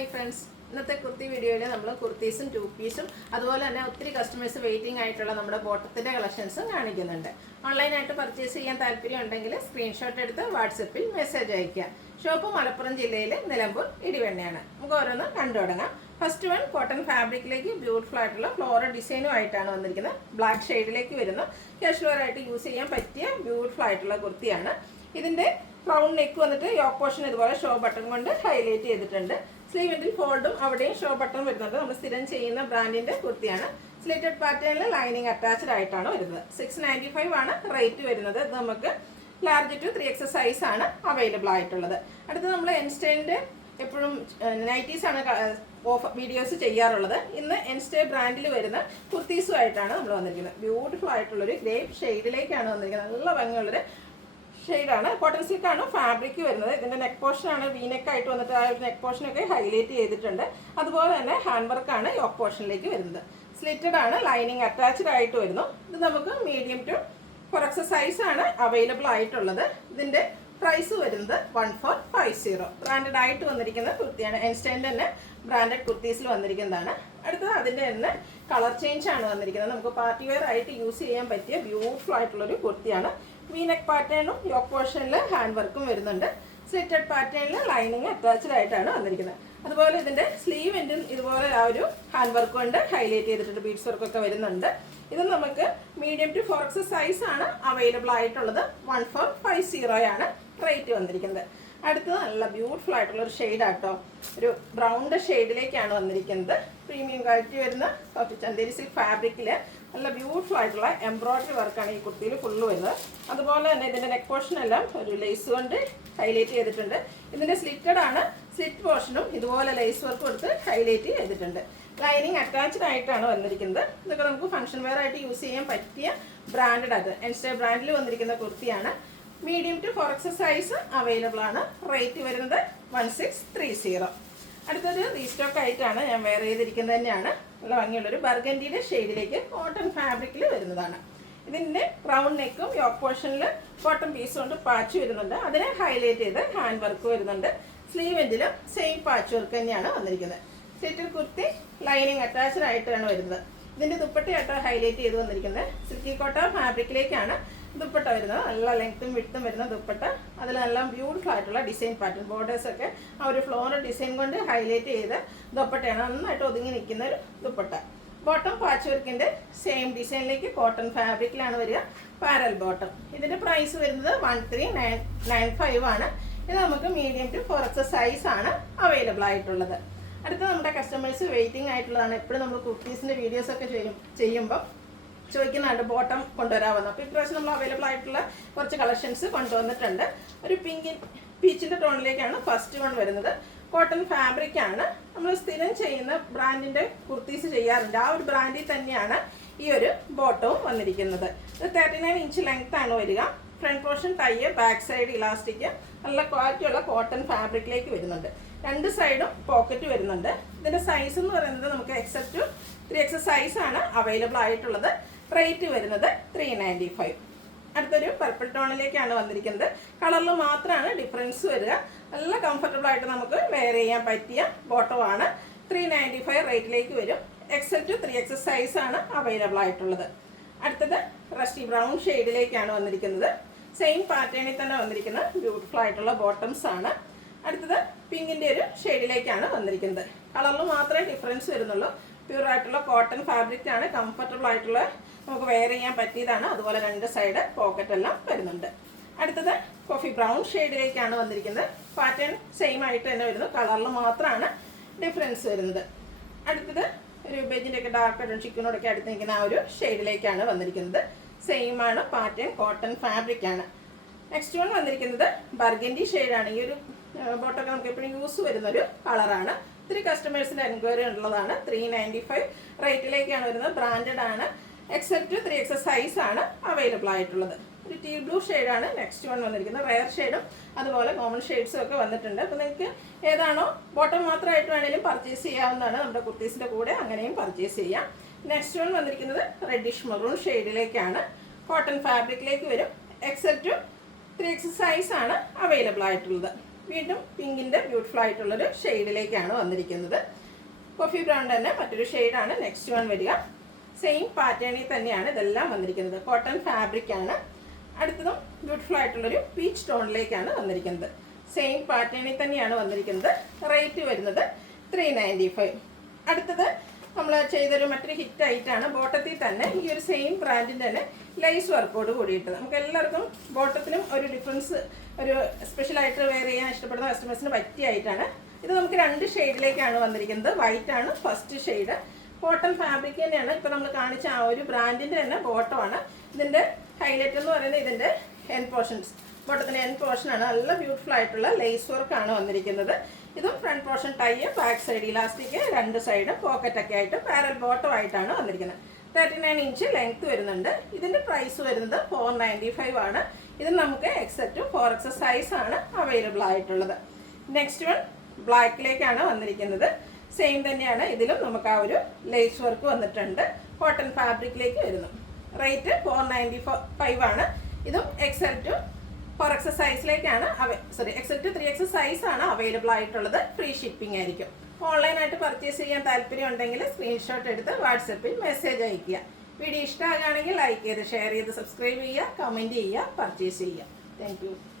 Hi friends, ഇന്നത്തെ കുർത്തി വീഡിയോയിൽ നമ്മൾ കുർത്തീസും ടു പീസും അതുപോലെ തന്നെ ഒത്തിരി കസ്റ്റമേഴ്സ് വെയിറ്റിംഗ് ആയിട്ടുള്ള നമ്മുടെ ബോട്ടത്തിന്റെ കളക്ഷൻസും കാണിക്കുന്നുണ്ട്. ഓൺലൈനായിട്ട് പർച്ചേസ് ചെയ്യാൻ താല്പര്യം ഉണ്ടെങ്കിൽ സ്ക്രീൻഷോട്ട് എടുത്ത് വാട്സപ്പിൽ മെസ്സേജ് അയയ്ക്കുക. ഷോപ്പ് മലപ്പുറം ജില്ലയിലെ നിലമ്പൂർ ഇടിവണ്ണയാണ്. നമുക്ക് ഓരോന്ന് കണ്ടു തുടങ്ങാം. ഫസ്റ്റ് വൺ കോട്ടൺ ഫാബ്രിക്കിലേക്ക് ബ്യൂട്ടിഫുൾ ആയിട്ടുള്ള ഫ്ലോറൽ ഡിസൈനുമായിട്ടാണ് വന്നിരിക്കുന്നത്. ബ്ലാക്ക് ഷെയ്ഡിലേക്ക് വരുന്നു. കാഷ്വൽ ആയിട്ട് യൂസ് ചെയ്യാൻ പറ്റിയ ബ്യൂട്ടിഫുൾ ആയിട്ടുള്ള കുർത്തിയാണ്. ഇതിന്റെ റൗണ്ട് നെക്ക് വന്നിട്ട് യോക്ക് പോർഷൻ ഇതുപോലെ ഷോ ബട്ടൺ കൊണ്ട് ഹൈലൈറ്റ് ചെയ്തിട്ടുണ്ട്. സ്ലീവിൻ്റെ ഫോൾഡും അവിടെയും ഷോ ബട്ടൺ വരുന്നുണ്ട്. നമ്മൾ സ്ഥിരം ചെയ്യുന്ന ബ്രാൻഡിന്റെ കുർത്തിയാണ്. സ്ലിറ്റഡ് പാറ്റേണിൽ ലൈനിങ് അറ്റാച്ച്ഡ് ആയിട്ടാണ് വരുന്നത്. 695 ആണ് റേറ്റ് വരുന്നത്. ഇത് നമുക്ക് ലാർജ് ടു 3X സൈസ് ആണ് അവൈലബിൾ ആയിട്ടുള്ളത്. അടുത്ത് നമ്മൾ എൻസ്റ്റൈലിന്റെ എപ്പോഴും നൈറ്റീസ് ആണ് വീഡിയോസ് ചെയ്യാറുള്ളത്. ഇന്ന് എൻസ്റ്റൈൽ ബ്രാൻഡിൽ വരുന്ന കുർത്തീസുമായിട്ടാണ് നമ്മൾ വന്നിരിക്കുന്നത്. ബ്യൂട്ടിഫുൾ ആയിട്ടുള്ളൊരു ഗ്രേപ്പ് ഷെയ്ഡിലേക്കാണ് വന്നിരിക്കുന്നത്. നല്ല ഭംഗിയുള്ളൊരു ഷെയ്ഡാണ്. കോട്ടൺ സിൽക്കാണ് ഫാബ്രിക് വരുന്നത്. ഇതിൻ്റെ നെക്ക് പോർഷനാണ് വീനെക്ക് ആയിട്ട് വന്നിട്ട് ആ ഒരു നെക്ക് പോർഷനൊക്കെ ഹൈലൈറ്റ് ചെയ്തിട്ടുണ്ട്. അതുപോലെ തന്നെ ഹാൻഡ് വർക്കാണ് യോക്ക് പോർഷനിലേക്ക് വരുന്നത്. സ്ലിറ്റഡ് ആണ്, ലൈനിങ് അറ്റാച്ച്ഡ് ആയിട്ട് വരുന്നു. ഇത് നമുക്ക് മീഡിയം ടു 4X സൈസ് ആണ് അവൈലബിൾ ആയിട്ടുള്ളത്. ഇതിൻ്റെ പ്രൈസ് വരുന്നത് 1450. ബ്രാൻഡഡ് ആയിട്ട് വന്നിരിക്കുന്ന കുർത്തിയാണ്. എൻസ്റ്റൈൻ്റെ തന്നെ ബ്രാൻഡഡ് കുർത്തീസിൽ വന്നിരിക്കുന്നതാണ്. അടുത്തത് അതിൻ്റെ തന്നെ കളർ ചേഞ്ച് ആണ് വന്നിരിക്കുന്നത്. നമുക്ക് പാർട്ടി വെയർ ആയിട്ട് യൂസ് ചെയ്യാൻ പറ്റിയ ബ്യൂട്ടിഫുൾ ആയിട്ടുള്ളൊരു കുർത്തിയാണ്. വീനെക്ക് പാറ്റേണും യോക്ക് പോർഷനിൽ ഹാൻഡ് വർക്കും വരുന്നുണ്ട്. സ്ലിറ്റഡ് പാറ്റേണിൽ ലൈനിങ് അറ്റാച്ച്ഡ് ആയിട്ടാണ് വന്നിരിക്കുന്നത്. അതുപോലെ ഇതിൻ്റെ സ്ലീവ് എൻഡിൽ ഇതുപോലെ ആ ഒരു ഹാൻഡ് വർക്ക് കൊണ്ട് ഹൈലൈറ്റ് ചെയ്തിട്ടുണ്ട്. ബീഡ്സ് വർക്കൊക്കെ വരുന്നുണ്ട്. ഇത് നമുക്ക് മീഡിയം ടു 4X സൈസ് ആണ് അവൈലബിൾ ആയിട്ടുള്ളത്. 1450 ആണ് റേറ്റ് വന്നിരിക്കുന്നത്. അടുത്തത് നല്ല ബ്യൂട്ടിഫുൾ ആയിട്ടുള്ള ഒരു ഷെയ്ഡാട്ടോ. ഒരു ബ്രൗണിൻ്റെ ഷെയ്ഡിലേക്കാണ് വന്നിരിക്കുന്നത്. പ്രീമിയം ക്വാളിറ്റി വരുന്ന സോഫ്റ്റ് ചന്തേരി സിൽക്ക് ഫാബ്രിക്കിൽ നല്ല ബ്യൂട്ടിഫുൾ ആയിട്ടുള്ള എംബ്രോയ്ഡറി വർക്കാണ് ഈ കുർത്തിയിൽ ഫുള്ള് വരുന്നത്. അതുപോലെ തന്നെ ഇതിൻ്റെ നെക്ക് പോർഷൻ എല്ലാം ഒരു ലേസ് കൊണ്ട് ഹൈലൈറ്റ് ചെയ്തിട്ടുണ്ട്. ഇതിൻ്റെ സ്ലിറ്റഡ് ആണ്. സ്ലിറ്റ് പോർഷനും ഇതുപോലെ ലേസ് വർക്ക് കൊടുത്ത് ഹൈലൈറ്റ് ചെയ്തിട്ടുണ്ട്. ലൈനിങ് അറ്റാച്ച്ഡ് ആയിട്ടാണ് വന്നിരിക്കുന്നത്. ഇതൊക്കെ നമുക്ക് ഫംഗ്ഷൻ വെയർ ആയിട്ട് യൂസ് ചെയ്യാൻ പറ്റിയ ബ്രാൻഡഡ് അത് എൻസ്റ്റൈൽ ബ്രാൻഡിൽ വന്നിരിക്കുന്ന കുർത്തിയാണ്. Medium to 4X size available ആണ്. റേറ്റ് വരുന്നത് 1630. അടുത്തൊരു റീസ്റ്റോക്ക് ആയിട്ടാണ് ഞാൻ വെയർ ചെയ്തിരിക്കുന്നത് തന്നെയാണ്. നല്ല ഭംഗിയുള്ളൊരു ബർഗൻഡിയുടെ ഷെയ്ഡിലേക്ക് കോട്ടൺ ഫാബ്രിക്കിൽ വരുന്നതാണ്. ഇതിൻ്റെ റൗണ്ട് നെക്കും യോക്ക് പോർഷനിൽ കോട്ടൺ പീസ് കൊണ്ട് പാച്ച് വരുന്നുണ്ട്. അതിനെ ഹൈലൈറ്റ് ചെയ്ത് ഹാൻഡ് വർക്ക് വരുന്നുണ്ട്. സ്ലീവ് എൻഡിലും സെയിം പാച്ച് വർക്ക് തന്നെയാണ് വന്നിരിക്കുന്നത്. സ്ലിറ്റഡ് കുർത്തി ലൈനിങ് അറ്റാച്ച്ഡ് ആയിട്ടാണ് വരുന്നത്. ഇതിൻ്റെ ദുപ്പട്ടയായിട്ട് ഹൈലൈറ്റ് ചെയ്ത് വന്നിരിക്കുന്നത് സിൽക്കി കോട്ട ഫാബ്രിക്കിലേക്കാണ് ദുപ്പട്ട വരുന്നത്. നല്ല ലെങ്ത്തും വിട്ടും വരുന്ന ദുപ്പട്ട. അതിൽ നല്ല ബ്യൂട്ടിഫുൾ ആയിട്ടുള്ള ഡിസൈൻ പാറ്റേൺ ബോർഡേഴ്സൊക്കെ ആ ഒരു ഫ്ലോറൽ ഡിസൈൻ കൊണ്ട് ഹൈലൈറ്റ് ചെയ്ത് ദുപ്പട്ടയാണ്. നന്നായിട്ട് ഒതുങ്ങി നിൽക്കുന്ന ഒരു ദുപ്പട്ട. ബോട്ടം പാച്ച് വർക്കിൻ്റെ സെയിം ഡിസൈനിലേക്ക് കോട്ടൺ ഫാബ്രിക്കിലാണ് വരിക. Parallel bottom. ഇതിൻ്റെ പ്രൈസ് വരുന്നത് 1395 ആണ്. ഇത് നമുക്ക് മീഡിയം ടു 4X സൈസ് ആണ് അവൈലബിൾ ആയിട്ടുള്ളത്. അടുത്ത നമ്മുടെ കസ്റ്റമേഴ്സ് വെയിറ്റിംഗ് ആയിട്ടുള്ളതാണ്. എപ്പോഴും നമ്മൾ കുർത്തീസിൻ്റെ വീഡിയോസൊക്കെ ചെയ്യുമ്പോൾ ചോദിക്കുന്നുണ്ട് ബോട്ടം കൊണ്ടുവരാമെന്ന്. അപ്പോൾ ഇപ്രാവശ്യം നമ്മൾ അവൈലബിൾ ആയിട്ടുള്ള കുറച്ച് കളക്ഷൻസ് കൊണ്ടുവന്നിട്ടുണ്ട്. ഒരു പീച്ചിൻ്റെ ടോണിലേക്കാണ് ഫസ്റ്റ് വൺ വരുന്നത്. കോട്ടൺ ഫാബ്രിക് ആണ്. നമ്മൾ സ്ഥിരം ചെയ്യുന്ന ബ്രാൻഡിൻ്റെ കുർത്തീസ് ചെയ്യാറുണ്ട്. ആ ഒരു ബ്രാൻഡിൽ തന്നെയാണ് ഈ ഒരു ബോട്ടവും വന്നിരിക്കുന്നത്. ഇത് 39 ഇഞ്ച് ലെങ്ത് ആണ് വരിക. Front portion tie, back side elastic, നല്ല ക്വാളിറ്റിയുള്ള കോട്ടൺ ഫാബ്രിക്കിലേക്ക് വരുന്നുണ്ട്. രണ്ട് സൈഡും പോക്കറ്റ് വരുന്നുണ്ട്. ഇതിൻ്റെ സൈസ് എന്ന് പറയുന്നത് നമുക്ക് XL to 3X സൈസ് ആണ് അവൈലബിൾ ആയിട്ടുള്ളത്. റേറ്റ് വരുന്നത് 395. അടുത്തൊരു പർപ്പിൾ ടോണിലേക്കാണ് വന്നിരിക്കുന്നത്. കളറിൽ മാത്രമാണ് ഡിഫറൻസ് വരിക. നല്ല കംഫർട്ടബിൾ ആയിട്ട് നമുക്ക് വെയർ ചെയ്യാൻ പറ്റിയ ബോട്ടമാണ്. 395 റേറ്റിലേക്ക് വരും. XL to 3X സൈസ് ആണ് അവൈലബിൾ ആയിട്ടുള്ളത്. അടുത്തത് റസ്റ്റി ബ്രൗൺ ഷെയ്ഡിലേക്കാണ് വന്നിരിക്കുന്നത്. സെയിം പാറ്റേണിൽ തന്നെ വന്നിരിക്കുന്ന ബ്യൂട്ടിഫുൾ ആയിട്ടുള്ള ബോട്ടംസ് ആണ്. അടുത്തത് പിങ്കിൻ്റെ ഒരു ഷെയ്ഡിലേക്കാണ് വന്നിരിക്കുന്നത്. കളറിൽ മാത്രമേ ഡിഫറൻസ് വരുന്നുള്ളൂ. പ്യൂർ ആയിട്ടുള്ള കോട്ടൺ ഫാബ്രിക് ആണ്. കംഫർട്ടബിൾ ആയിട്ടുള്ള നമുക്ക് വെയർ ചെയ്യാൻ പറ്റിയതാണ്. അതുപോലെ രണ്ട് സൈഡ് പോക്കറ്റ് എല്ലാം വരുന്നുണ്ട്. അടുത്തത് കോഫി ബ്രൗൺ ഷെയ്ഡിലേക്കാണ് വന്നിരിക്കുന്നത്. പാറ്റേൺ സെയിം ആയിട്ട് തന്നെ വരുന്നു. കളറിൽ മാത്രമാണ് ഡിഫറൻസ് വരുന്നത്. അടുത്തത് ഒരു ബെജിൻ്റെ ഒക്കെ ഡാർക്ക് ചിക്കനോടൊക്കെ അടുത്ത് നിൽക്കുന്ന ആ ഒരു ഷെയ്ഡിലേക്കാണ് വന്നിരിക്കുന്നത്. സെയിം ആണ്. പാറ്റേൺ കോട്ടൺ ഫാബ്രിക് ആണ്. നെക്സ്റ്റ് വൺ വന്നിരിക്കുന്നത് ബർഗൻഡി ഷെയ്ഡാണ്. ഈ ഒരു ബോട്ടൊക്കെ നമുക്ക് എപ്പോഴും യൂസ് വരുന്നൊരു കളറാണ്. ഇത്തിരി കസ്റ്റമേഴ്സിൻ്റെ എൻക്വയറി ഉള്ളതാണ്. 395 റേറ്റിലേക്കാണ് വരുന്നത്. ബ്രാൻഡഡ് ആണ്. XL to 3X സൈസ് ആണ് അവൈലബിൾ ആയിട്ടുള്ളത്. ഒരു ടീ ബ്ലൂ ഷെയ്ഡാണ് നെക്സ്റ്റ് വൺ വന്നിരിക്കുന്നത്. റെയർ ഷെയ്ഡും അതുപോലെ കോമൺ ഷെയ്ഡ്സും ഒക്കെ വന്നിട്ടുണ്ട്. അപ്പോൾ നിങ്ങൾക്ക് ഏതാണോ ബോട്ടം മാത്രമായിട്ട് വേണമെങ്കിലും പർച്ചേസ് ചെയ്യാവുന്നതാണ്. നമ്മുടെ കുർത്തീസിൻ്റെ കൂടെ അങ്ങനെയും പർച്ചേസ് ചെയ്യാം. നെക്സ്റ്റ് വൺ വന്നിരിക്കുന്നത് റെഡിഷ് മെറൂൺ ഷെയ്ഡിലേക്കാണ്. കോട്ടൺ ഫാബ്രിക്കിലേക്ക് വരും. XL to 3X സൈസ് ആണ് അവൈലബിൾ ആയിട്ടുള്ളത്. വീണ്ടും പിങ്കിൻ്റെ ബ്യൂട്ടിഫുൾ ആയിട്ടുള്ളൊരു ഷെയ്ഡിലേക്കാണ് വന്നിരിക്കുന്നത്. കോഫി ബ്രൗൺ തന്നെ മറ്റൊരു ഷെയ്ഡാണ് നെക്സ്റ്റ് വൺ വരിക. സെയിം പാറ്റേണിൽ തന്നെയാണ് ഇതെല്ലാം വന്നിരിക്കുന്നത്. കോട്ടൺ ഫാബ്രിക് ആണ്. അടുത്തതും ബ്യൂട്ടിഫുൾ ആയിട്ടുള്ളൊരു പീച്ച് ടോണിലേക്കാണ് വന്നിരിക്കുന്നത്. സെയിം പാറ്റേണിൽ തന്നെയാണ് വന്നിരിക്കുന്നത്. റേറ്റ് വരുന്നത് 395. അടുത്തത് നമ്മൾ ചെയ്തൊരു മറ്റൊരു ഹിറ്റ് ആയിട്ടാണ് ബോട്ടത്തിൽ തന്നെ ഈ ഒരു സെയിം ബ്രാൻഡിൻ്റെ തന്നെ ലൈസ് വർക്കോട് കൂടിയിട്ട് നമുക്ക് എല്ലാവർക്കും ബോട്ടത്തിനും ഒരു ഡിഫറൻസ്, ഒരു സ്പെഷ്യലായിട്ട് വെയർ ചെയ്യാൻ ഇഷ്ടപ്പെടുന്ന കസ്റ്റമേഴ്സിന് പറ്റിയായിട്ടാണ്. ഇത് നമുക്ക് 2 ഷെയ്ഡിലേക്കാണ് വന്നിരിക്കുന്നത്. വൈറ്റ് ആണ് ഫസ്റ്റ് ഷെയ്ഡ്. കോട്ടൺ ഫാബ്രിക് തന്നെയാണ്. ഇപ്പോൾ നമ്മൾ കാണിച്ച ആ ഒരു ബ്രാൻഡിൻ്റെ തന്നെ ബോട്ടമാണ്. ഇതിൻ്റെ ഹൈലൈറ്റ് എന്ന് പറയുന്നത് ഇതിൻ്റെ എൻ പോർഷൻസ്, ബോട്ടത്തിൻ്റെ എൻ പോർഷനാണ്. നല്ല ബ്യൂട്ടിഫുൾ ആയിട്ടുള്ള ലേസ് വർക്കാണ് വന്നിരിക്കുന്നത്. ഇതും front portion tie, back side elastic, 2 സൈഡും പോക്കറ്റൊക്കെ ആയിട്ട് പാരൽ ബോട്ടം ആയിട്ടാണ് വന്നിരിക്കുന്നത്. 39 ഇഞ്ച് ലെങ്ത് വരുന്നുണ്ട്. ഇതിൻ്റെ പ്രൈസ് വരുന്നത് 495 ആണ്. ഇത് നമുക്ക് XL to 4XL സൈസാണ് അവൈലബിൾ ആയിട്ടുള്ളത്. നെക്സ്റ്റ് വൺ ബ്ലാക്കിലേക്കാണ് വന്നിരിക്കുന്നത്. സെയിം തന്നെയാണ്. ഇതിലും നമുക്ക് ആ ഒരു ലേസ് വർക്ക് വന്നിട്ടുണ്ട്. കോട്ടൺ ഫാബ്രിക്കിലേക്ക് വരുന്നു. റേറ്റ് 495 ആണ്. ഇതും XL to 4XL സൈസിലേക്കാണ് XL to 3XL സൈസാണ് അവൈലബിൾ ആയിട്ടുള്ളത്. ഫ്രീ ഷിപ്പിംഗ് ആയിരിക്കും. ഓൺലൈനായിട്ട് പർച്ചേസ് ചെയ്യാൻ താല്പര്യം ഉണ്ടെങ്കിൽ സ്ക്രീൻഷോട്ട് എടുത്ത് വാട്സപ്പിൽ മെസ്സേജ് അയയ്ക്കുക. വീഡിയോ ഇഷ്ടമാകുകയാണെങ്കിൽ ലൈക്ക് ചെയ്ത് ഷെയർ ചെയ്ത് സബ്സ്ക്രൈബ് ചെയ്യുക, കമൻറ്റ് ചെയ്യുക, പർച്ചേസ് ചെയ്യുക. Thank you.